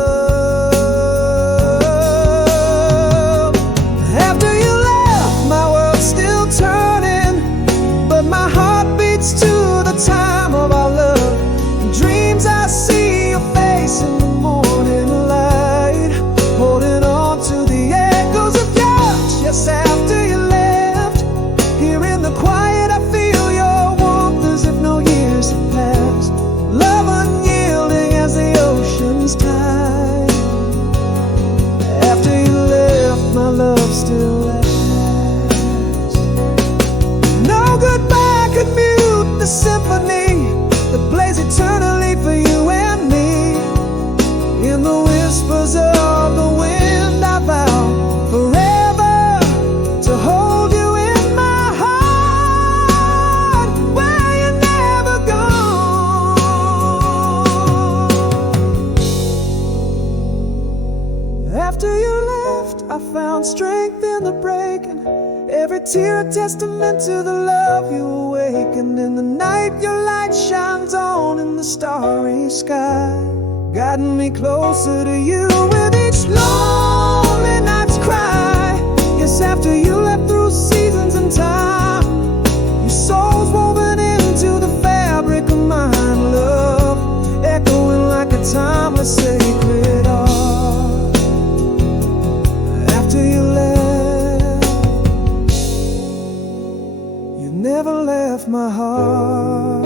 After you left, my world's still turning, but my heart beats to the time of our love. In dreams I see your face in the morning light, holding on to the echoes of touch. Yes, after you left, here in the quiet I feel your warmth as if no years have passed. Love unyielding as the ocean's tide. After you left, my love still lasts. No goodbye could mute the symphony that plays eternally for you and me. In the whispers of the wind I vow forever to hold you in my heart, where you're never gone. After you left, I found strength in the breaking, every tear a testament to the love you awakened. In the night your light shines on in the starry sky, guiding me closer to you with each lonely night's cry. Yes, after you left through seasons and time, your soul's woven into the fabric of mine, love, echoing like a timeless sacred art. After you left, you never left my heart.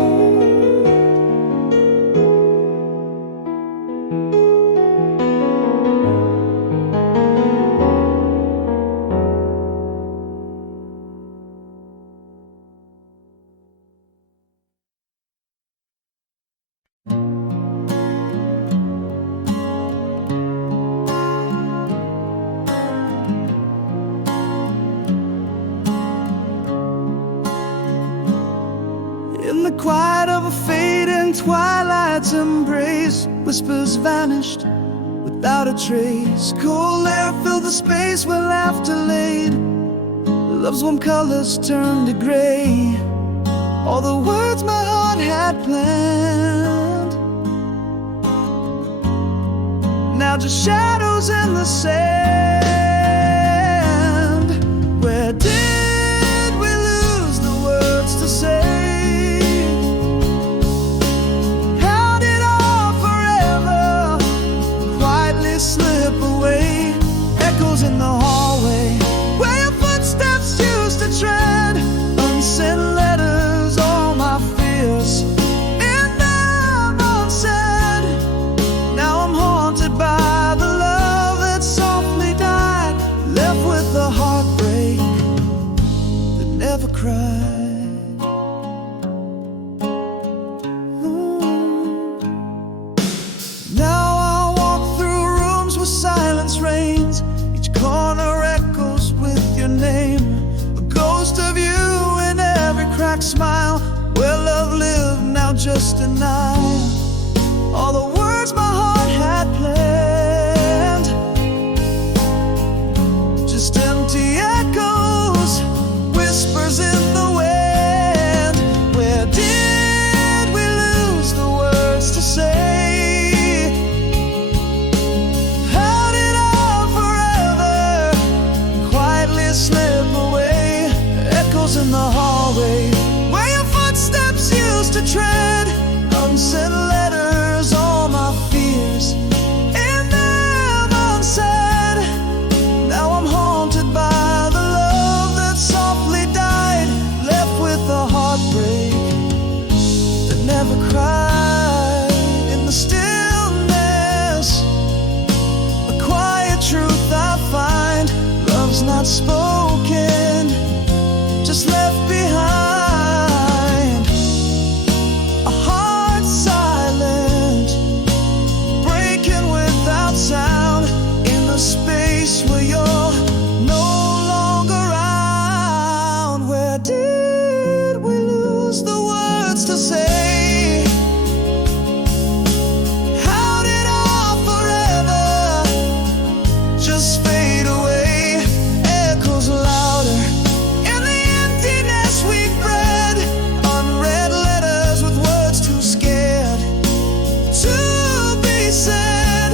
In the quiet of a fading twilight's embrace, whispers vanished without a trace. Cold air filled the space where laughter laid. Love's warm colors turned to gray. All the words my heart had planned, now just shadows in the sand. Where did we lose the words to say? Slip away, echoes in the hallway where your footsteps used to tread. Unsent letters, all my fears, and I'm unsaid. Now I'm haunted by the love that softly just denial all the words my heart had planned. Just empty echoes, whispers in the wind. Where did we lose the words to say? How did our forever quietly slip away? Echoes in the hallway where your footsteps used to tread. Unsent letters, all my fears in them unsaid. Now I'm haunted by the love that softly died, left with a heartbreak that never cried. In the stillness, a quiet truth I find. Love's not spoken, just left behind. A heart silent, breaking without sound. In the space where you're no longer around. Where did we lose the words to say? How did our forever just fade away? Echoes louder in the emptiness we bred. Unread letters with words too scared to be said.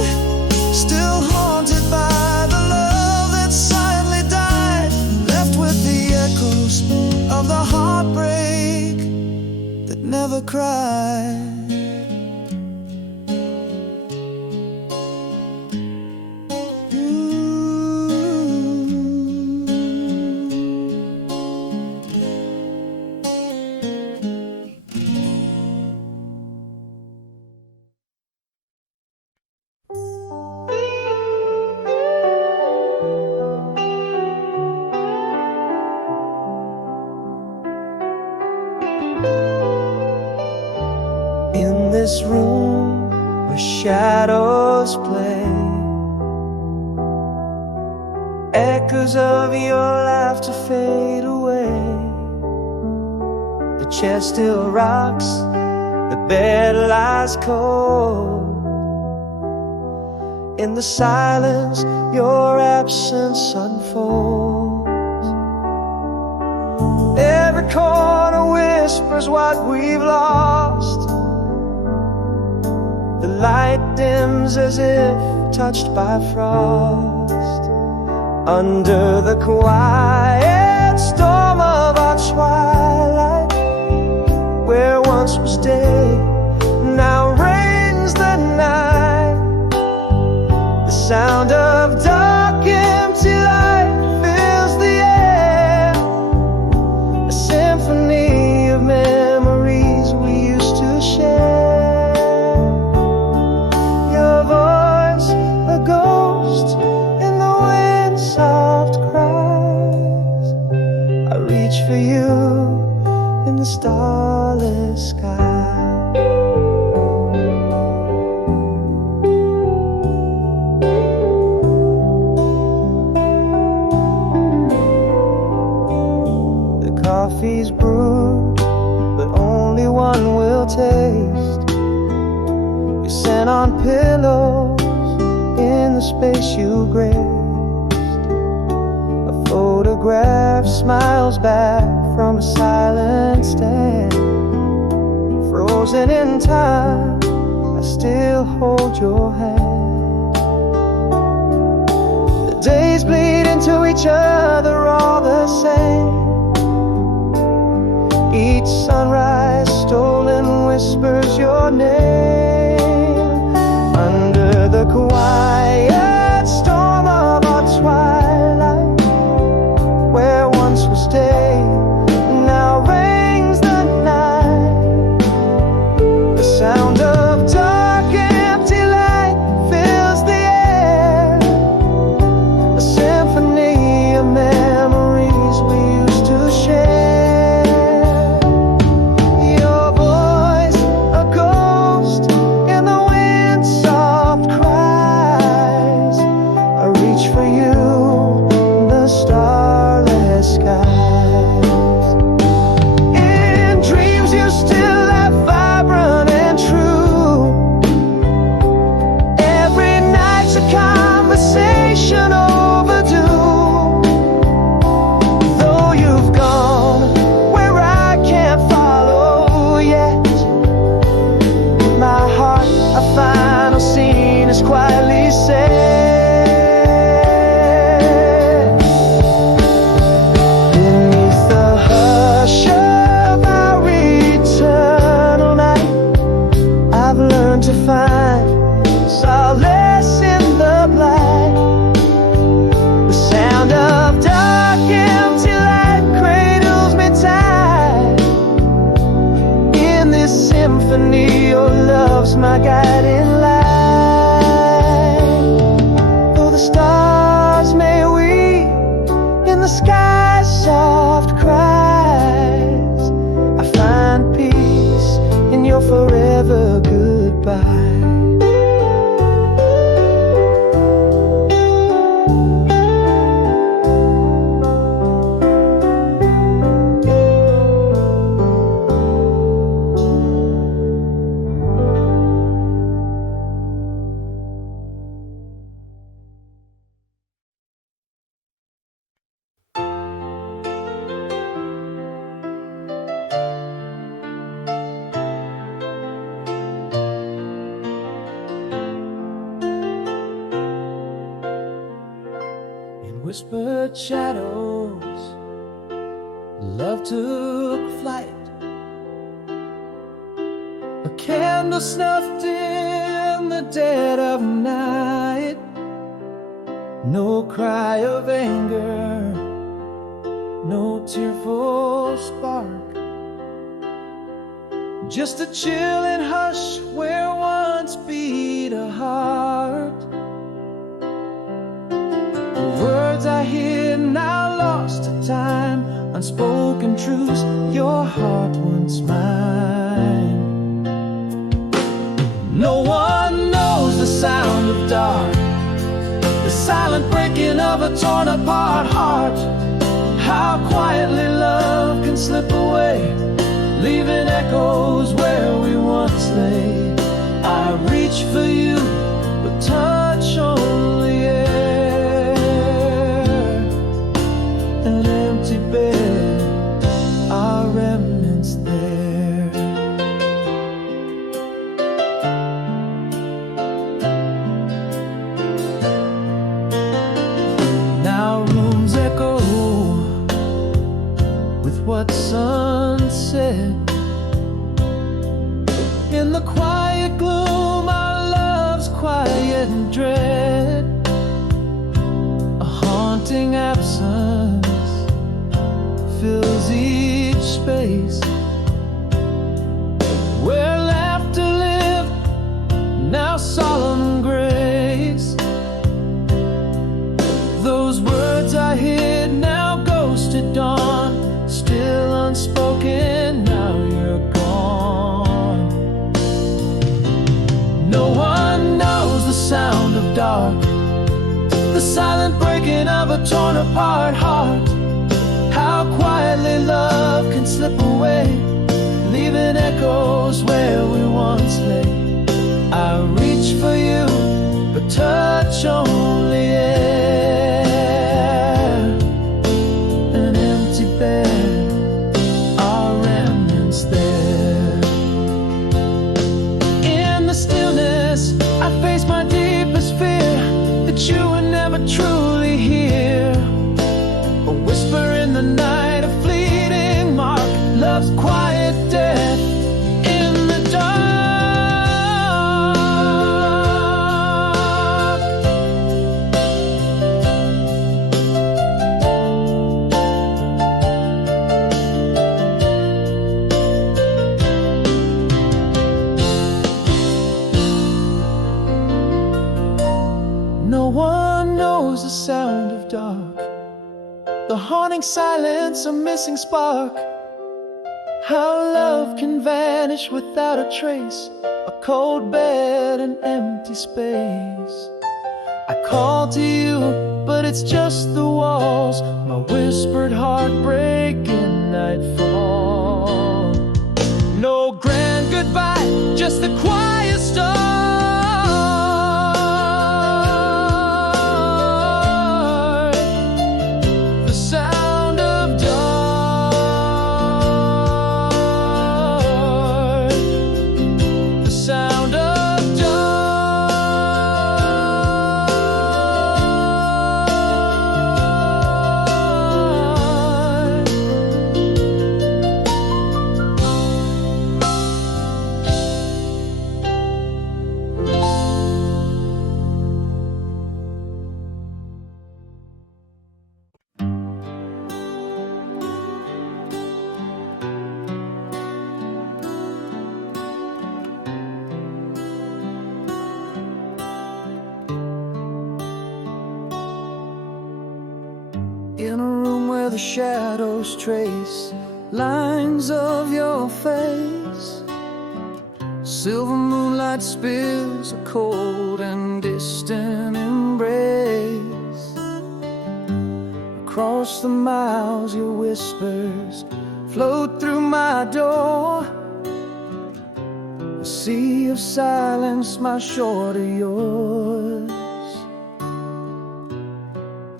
Still haunted by the love that silently died, left with the echoes of the heartbreak that never cried. In this room where shadows play, echoes of your laughter fade away. The chair still rocks, the bed lies cold. In the silence, your absence unfolds. Every corner whispers what we've lost. The light dims as if touched by frost. Under the quiet storm of our twilight, where once was day, now reigns the night. The sound of dark empty light fills the air. A symphony of memories we used to share. Your voice, a ghost in the wind, soft cries. I reach for you in the starless sky. The coffee's brewed, but only one will taste. You sat on pillows in the space you graced. A photograph smiles back from a silent stand. Frozen in time, I still hold your hand. The days bleed into each other all the same. Each sunrise stolen whispers your name. Under the quiet storm of our twilight, where once was day, now reigns the night. The sound of dark empty light fills the air. A symphony of memories we used to share. Your voice, a ghost in the wind, soft cries. I reach for you in the starless skies. In dreams you still have vibrant to find solace in the blight. The sound of dark empty light cradles me tight. In this symphony, your love's my guiding light. Though the stars may weep in the sky's soft cries, I find peace in your forever goodbye. Whispered shadows, love took flight. A candle snuffed in the dead of night. No cry of anger, no tearful spark. Just a chilling hush where once beat a heart. Words I hear now lost to time, unspoken truths, your heart once mine. No one knows the sound of dark, the silent breaking of a torn apart heart. How quietly love can slip away, leaving echoes where we once lay. I reach for you, but touch only air. An empty bed, our remnants there. Now rooms echo with what sun said. In the quiet gloom, our love's quiet and dread. A haunting absence fills each space. Where laughter lived, now solemn grace. Those words I hid, now ghosted dawn. Still unspoken, now you're gone. No one knows the sound of dark, the silent breaking of a torn apart heart. How quietly love can slip away, leaving echoes where we once lay. I reach for you, but touch only air. An empty bed, our remnants there. In the stillness, I face my deepest fear, that you would never truly hear. A whisper in the night, a fleeting mark, love's quiet death in the dark. No one knows the sound of dark, the haunting silence, a missing spark. How love can vanish without a trace, a cold bed, an empty space. I call to you, but it's just the walls, my whispered heartbreak in nightfall. No grand goodbye, just the quiet start. The sound of dark, the sound of dark. in a room where the shadows trace lines of your face. Silver moonlight spills a cold and distant embrace. Across the miles your whispers float through my door. A sea of silence, my shore to yours.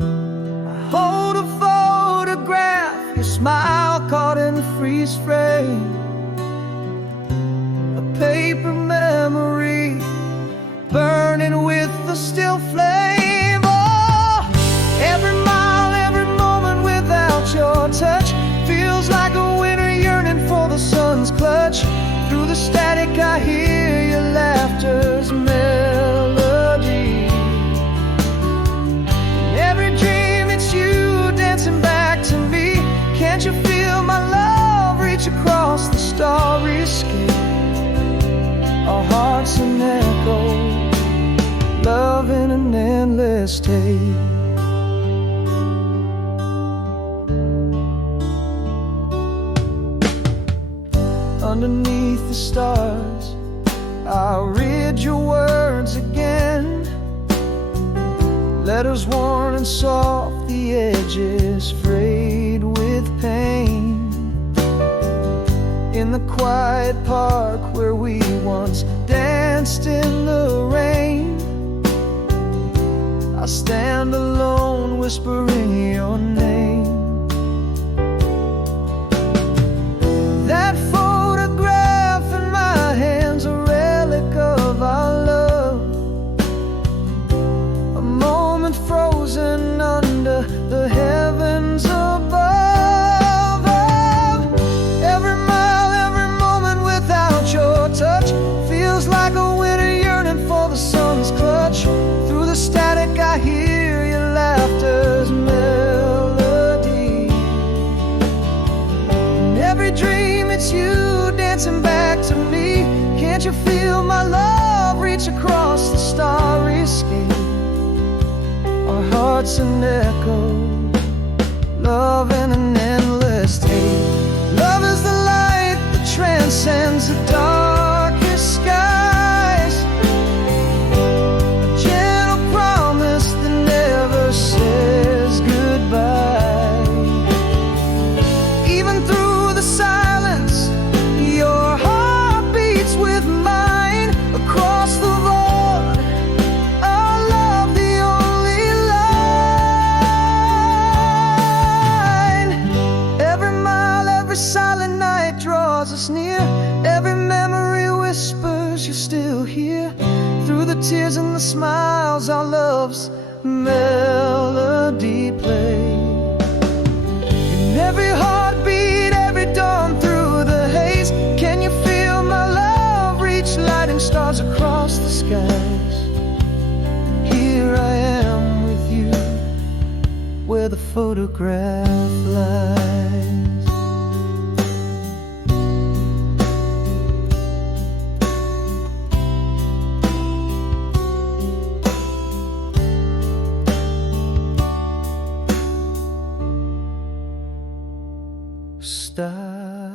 I hold a photograph, your smile caught in freeze frame. A paper memory burning with the still flame. Oh, every mile, every moment without your touch feels like a winter yearning for the sun's clutch. Through the static I hear your laughter's melody. In every dream it's you dancing back to me. Can't you feel my love reach across the starry sky? Our hearts an echo, love in an endless tape. Underneath the stars, I'll read your words again. Letters worn and soft, the edges frayed with pain. In the quiet park where we once danced in the rain, I stand alone whispering your name. That photograph in my hands, a relic of our love. A moment frozen under the heavens above. Every mile, every moment without your touch feels like a winter yearning for the sun's clutch. Through the static I hear your laughter's melody. In every dream it's you dancing back to me. Can't you feel my love reach across the starry sky? Our hearts an echo, love in an endless tape. Love is the light that transcends the darkest skies. A gentle promise that never says goodbye. Even through the silence, your heart beats with mine. Across the void, our love the only line. Every mile, every silent night draws us near. Every memory whispers you're still here. Through the tears and the smiles, our love's melody plays. In every heartbeat, every dawn through the haze, can you feel my love reach lighting stars across the skies? Here I am with you, where the photograph lies. Stars